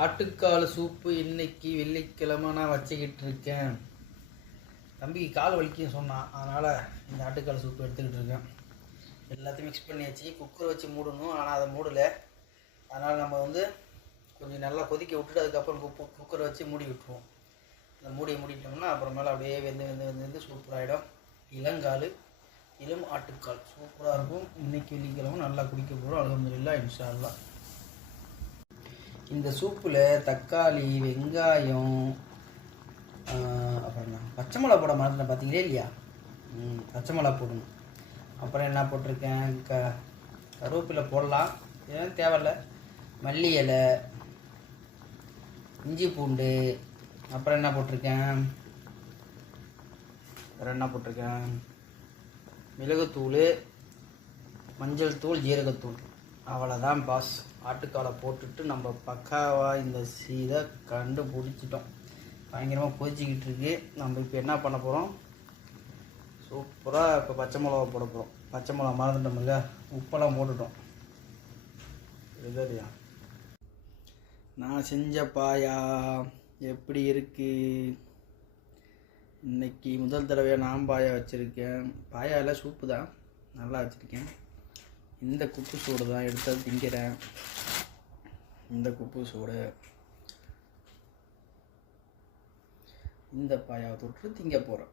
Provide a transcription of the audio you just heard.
ஆட்டுக்கால் சூப்பு இன்னைக்கு வெள்ளிக்கிழமை நான் வச்சுக்கிட்டு இருக்கேன். தம்பிக்கு கால் வலிக்கும் சொன்னான். அதனால் இந்த ஆட்டுக்கால் சூப்பு எடுத்துக்கிட்டு இருக்கேன். எல்லாத்தையும் மிக்ஸ் பண்ணி வச்சு குக்கர் வச்சு மூடணும். ஆனால் அதை மூடலை. அதனால் நம்ம வந்து கொஞ்சம் நல்லா கொதிக்க விட்டுட்டு அதுக்கப்புறம் குப்பு குக்கரை வச்சு மூடி விட்டுருவோம். அந்த மூடி மூடிட்டோம்னா அப்புறமேல அப்படியே வெந்து வெந்து வெந்து வெந்து சூப்பராகிடும் இளங்கால் இளம் ஆட்டுக்கால். சூப்பராக இருக்கும். இன்னைக்கு வெள்ளிக்கிழமை நல்லா குடிக்க போகிறோம் அலமதுல்லா இன்ஷா அல்லா இந்த சூப்பில் தக்காளி வெங்காயம் அப்புறம் பச்சை மிளகா போட மறந்துட்டேன் பார்த்தீங்களே இல்லையா? ம், பச்சை மிளகா போடணும். அப்புறம் என்ன போட்டிருக்கேன்? க கருவேப்பிலை போடலாம். ஏன் தேவையில்ல. மல்லி இலை இஞ்சி பூண்டு அப்புறம் என்ன போட்டிருக்கேன்? வேறு என்ன போட்டிருக்கேன்? மிளகுத்தூள் மஞ்சள் தூள் ஜீரகத்தூள். அவ்வளோதான் பாஸ் ஆட்டுக்காலை போட்டுட்டு நம்ம பக்காவாக இந்த இதை கண்டுபிடிச்சிட்டோம். பயங்கரமாக கொதிச்சிக்கிட்டு இருக்கு. நம்ம இப்போ என்ன பண்ண போகிறோம் சூப்பராக இப்போ பச்சை மிளகா போட போகிறோம் பச்சை மிளகா மறந்துட்டோம்ல உப்பெல்லாம் போட்டுட்டோம். இல்லையா நான் செஞ்ச பாயா எப்படி இருக்குது இன்னைக்கு முதல் தடவையாக நான் பாயா வச்சுருக்கேன். பாயா சூப்பு தான். நல்லா வச்சுருக்கேன். இந்த குப்பு சூடு தான் எடுத்து திங்கிறேன். இந்த குப்பு சூடு. இந்த பாயாவை தொட்டு திங்க போகிறேன்